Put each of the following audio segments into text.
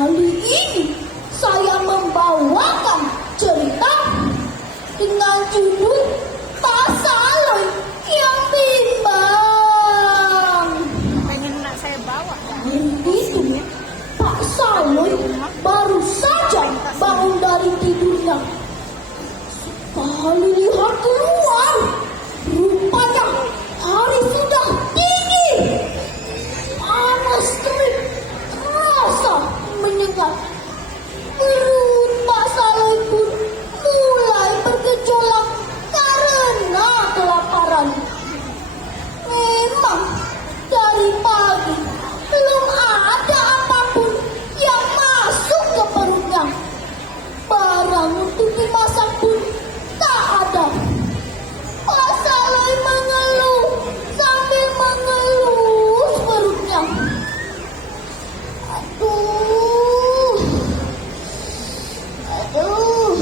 Kali ini saya membawakan cerita dengan judul Pak Saloy yang bimbang. Pengen nak saya bawa. Hari itu Pak Saloy baru saja bangun dari tidurnya. Sekali lihat keluar, rupanya hari sudah dingin. Panas terik terasa menyengat. Perut Pak Saloy pun mulai bergejolak karena kelaparan. Memang dari pagi belum ada apapun yang masuk ke perutnya. Barang untuk dimasak pun tak ada. Pak Saloy mengeluh sambil mengelus perutnya. Aduh, aduh,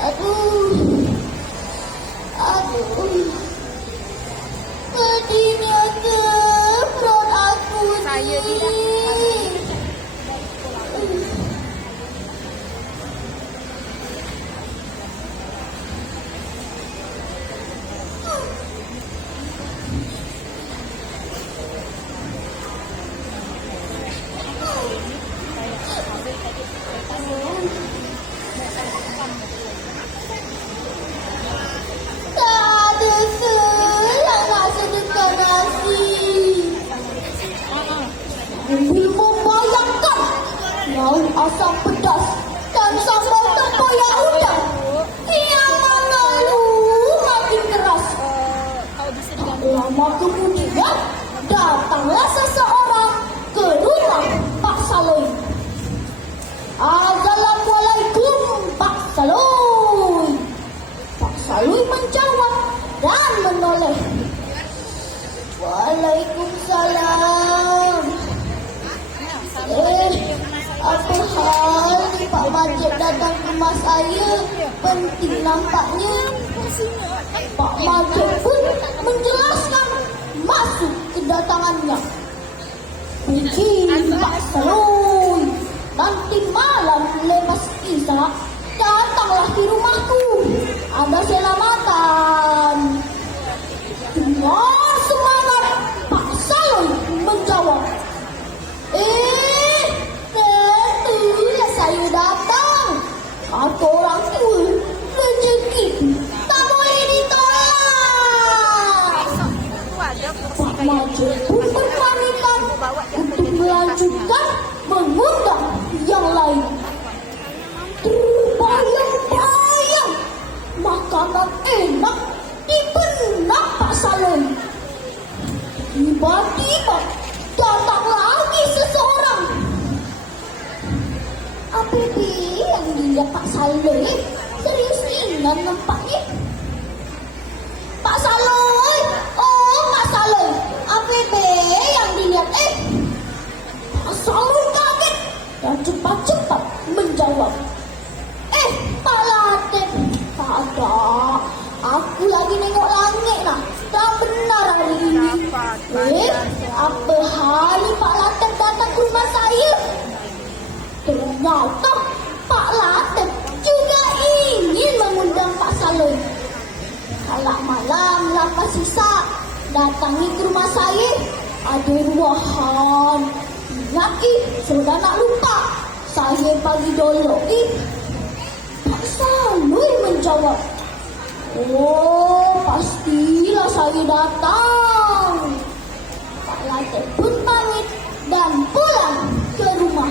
aduh, aduh. Pedihnya ke perut aku Saya tidak. Tak ada selang nak sedekah nasi. Sambil membayangkan lauk asam pedas dan sambal tempoyak udang, ia mengeluh makin keras. Kalau bisa diganti. Lama kemudian datanglah seseorang ke rumah Pak Saloy. Assalamualaikum Pak Saloy. Pak Saloy menjawab dan menoleh. Waalaikumsalam. Apa hal ni Pak Majid datang ke rumah saya? Penting nampaknya. Pak Majid pun menjelaskan maksud kedatangannya. Begini Pak Saloy, nanti malam lepas Isya datanglah di rumahku. Ada selamatan. Dengan semangat Pak Saloy menjawab, tentulah saya datang. Kata orang tua, rezeki tak boleh ditolak. Itu ada kursi Pak kayak Majid pun berpamitan untuk melanjutkan mengundang yang lain. Terbayang-bayang makanan enak di benak Pak Saloy. Tiba-tiba datang lagi seseorang. APB yang dilihat Pak Saloy serius ringan nampaknya. Pak Saloy, oh Pak Saloy, APB yang dilihat Pak Saloy kaget dan cepat-cepat menjawab. Pak Latif, tak ada. Aku lagi nengok langit lah. Tak benar hari ini. Apa hari Pak Latif datang ke rumah saya? Ternyata Pak Latif juga ingin mengundang Pak Saloy. Kalau malam lepas sisa datangi ke rumah saya, ada ruahan. Ingat sudah nak lupa. Saya bagi dulu Pak Saloy menjawab, oh pastilah saya datang. Pak Latif pun pamit dan pulang ke rumah.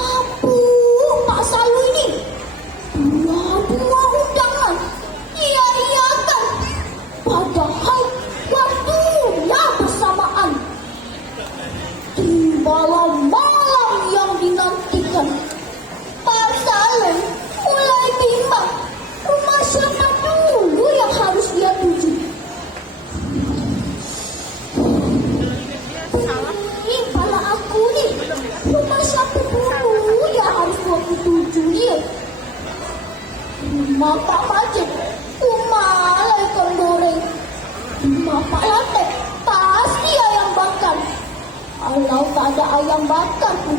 Apa Pak Saloy ini? Dua-dua undangan ia-iakan. Padahal waktunya bersamaan. Tibalah malam yang dinantikan. Pak Saloy mulai bimbang. Rumah siapa dulu yang harus dia tuju? Ini kepala aku nih. Rumah siapa dulu yang harus aku tuju ni? Rumah Pak Majid. Rumah ikan goreng. Rumah Pak Latif. Pasti ayam bakar. Kalau tak ada ayam bakar pun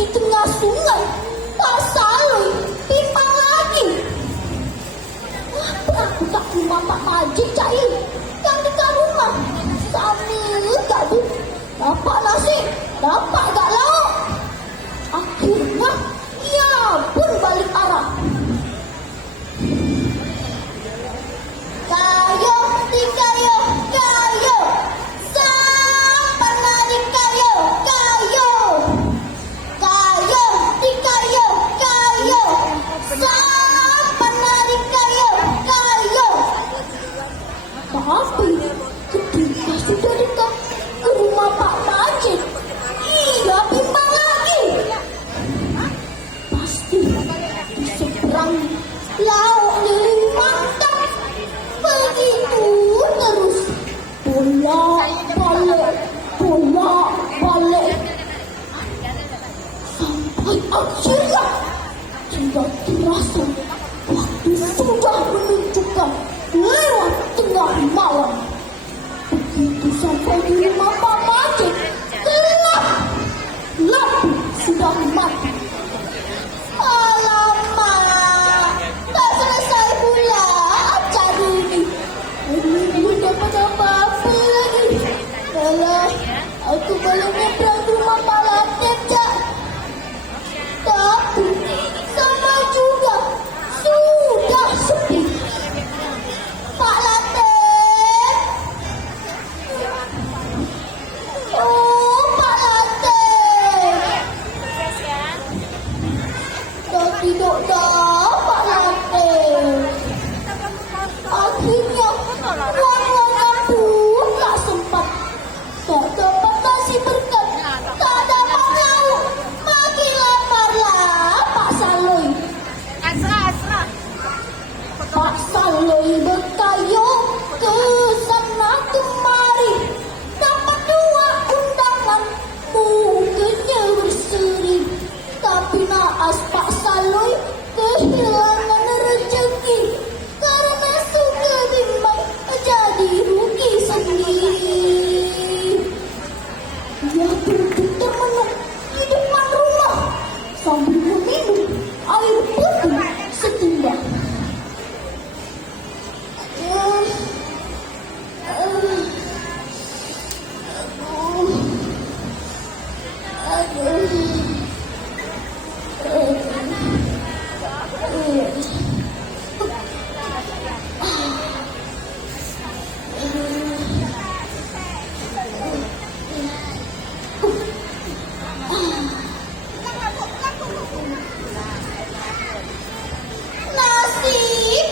di tengah sungai. Pak Saloy pimpang lagi. Aku tak rumah Pak Majid cair. Yang dekat rumah. Sama gak bu? Dapat nasi, dapat gak lauk? Akhirnya ia pun balik arah. Kayo, di kayo, kayo. Sampai nari kayo, kayo. Kayo, di kayo, kayo. Sampai nari kayo, kayo. Tapi ketika sudah dekat ke rumah Pak Majid, ia bimbang lagi. Pasti di seberang lauk lili mantap. Begitu terus bolak-balik, bolak-balik. Sampai akhirnya tidak terasa waktu sudah menunjukkan lewat tengah malam. Begitu sampai di rumah Pak Majid, gelap. Lampu sudah mati. Alamak, tak selesai pula acara ini. Ini belum dapat apa-apa lagi. Kalau aku boleh nyebrang ke rumah Pak Latif, Cak. Tapi sama juga sudah sepi. Pak Latif. Oh, Pak Latif. Dah tidur dah, Pak Latif. Akhirnya ruang-ruangan pun tak sempat. Tak dapat nasi berkat, tak dapat lauk. Makin laparlah Pak Saloy. Asra. Pak Saloy berkayuh ke sana kemari. Dapat 2 undangan, mungkinnya berseri. Tapi naas Pak Saloy kehilangan rezeki. Karena suka bimbang jadi rugi sendiri. Ia duduk termenung di depan rumah sambil meminum air putih setimba.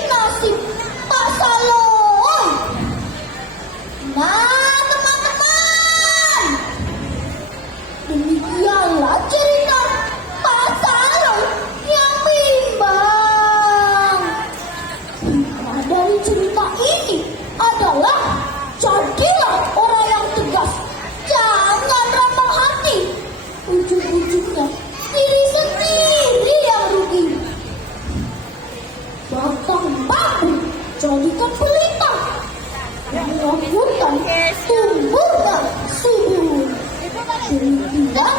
Nasib Pak Saloy. Nah, teman-teman, demikianlah cerita Pak Saloy yang bimbang. Hikmah dari cerita ini adalah jadilah orang yang tegas, jangan ramah hati. Ujung-ujungnya diri sendiri yang rugi. Batang bambu jadikan pelita, rambutan tumbuhkan subur. Demikian